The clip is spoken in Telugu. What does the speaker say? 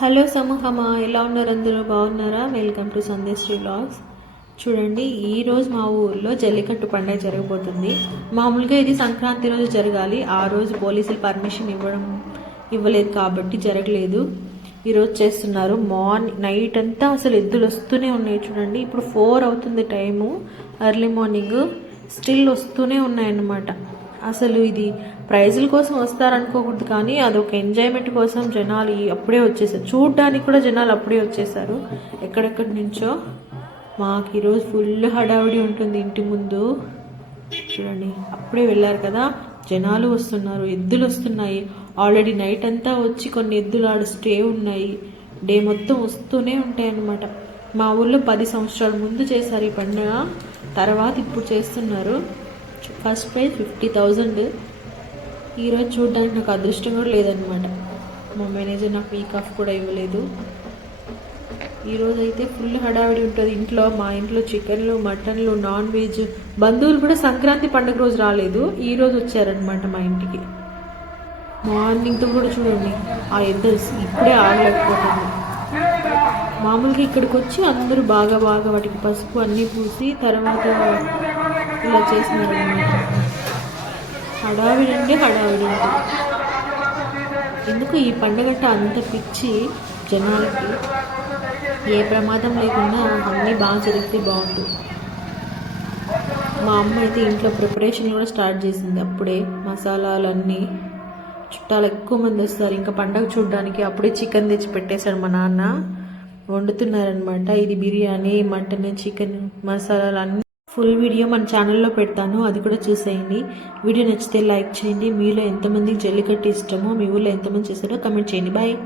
హలో సమూహమా, ఎలా ఉన్నారు? అందరూ బాగున్నారా? Welcome to Sandeshree vlogs. చూడండి, ఈరోజు మా ఊర్లో జల్లికట్టు పండుగ జరగబోతుంది. మామూలుగా ఇది సంక్రాంతి రోజు జరగాలి. ఆ రోజు పోలీసులు పర్మిషన్ ఇవ్వలేదు కాబట్టి జరగలేదు. ఈరోజు చేస్తున్నారు. నైట్ అంతా అసలు ఎద్దులు వస్తూనే ఉన్నాయి. చూడండి, ఇప్పుడు 4 అవుతుంది టైము, ఎర్లీ మార్నింగ్. స్టిల్ వస్తూనే ఉన్నాయన్నమాట. అసలు ఇది ప్రైజుల కోసం వస్తారనుకోకూడదు, కానీ అదొక ఎంజాయ్మెంట్ కోసం జనాలు అప్పుడే వచ్చేసారు. చూడడానికి కూడా జనాలు అప్పుడే వచ్చేసారు ఎక్కడెక్కడి నుంచో. మాకు ఈరోజు ఫుల్ హడావిడి ఉంటుంది ఇంటి ముందు. చూడండి, అప్పుడే వెళ్ళారు కదా, జనాలు వస్తున్నారు, ఎద్దులు వస్తున్నాయి. ఆల్రెడీ నైట్ అంతా వచ్చి కొన్ని ఎద్దులు ఆడ స్టే ఉన్నాయి. డే మొత్తం వస్తూనే ఉంటాయి అన్నమాట. మా ఊళ్ళో 10 సంవత్సరాల ముందు చేశారు ఈ పండుగ, తర్వాత ఇప్పుడు చేస్తున్నారు. First prize 50,000. ఈరోజు చూడడానికి నాకు అదృష్టం కూడా లేదనమాట. మా మేనేజర్ నాకు వీక్ ఆఫ్ కూడా ఇవ్వలేదు. ఈరోజు అయితే ఫుల్ హడావిడి ఉంటుంది ఇంట్లో. మా ఇంట్లో చికెన్లు, మటన్లు, నాన్ వెజ్. బంధువులు కూడా సంక్రాంతి పండుగ రోజు రాలేదు, ఈరోజు వచ్చారనమాట మా ఇంటికి. మార్నింగ్తో కూడా చూడండి, ఆ ఎద్దు ఇప్పుడే ఆగలేకపోతుంది. మామూలుగా ఇక్కడికి వచ్చి అందరూ బాగా వాటికి పసుపు అన్నీ పూసి తర్వాత ఇలా చేసినారనమాట. హడావిడి అంటే హడావిడి ఉంటుంది. ఎందుకు ఈ పండగట అంత పిచ్చి జనాలకి. ఏ ప్రమాదం లేకుండా అన్నీ బాగా జరిగితే బాగుంటుంది. మా అమ్మ అయితే ఇంట్లో ప్రిపరేషన్ కూడా స్టార్ట్ చేసింది అప్పుడే. మసాలాలన్నీ, చుట్టాలు ఎక్కువ మంది వస్తారు ఇంకా పండగ చూడడానికి. అప్పుడే చికెన్ తెచ్చి పెట్టేశాడు మా నాన్న, వండుతున్నారనమాట. ఇది బిర్యానీ, మటన్, చికెన్, మసాలాలు అన్నీ. ఫుల్ వీడియో మన ఛానల్లో పెడతాను, అది కూడా చూసేయండి. వీడియో నచ్చితే లైక్ చేయండి. మీలో ఎంతమందికి జల్లికట్టు ఇష్టమో, మీ ఊళ్ళో ఎంతమంది చేశారో కమెంట్ చేయండి. బాయ్.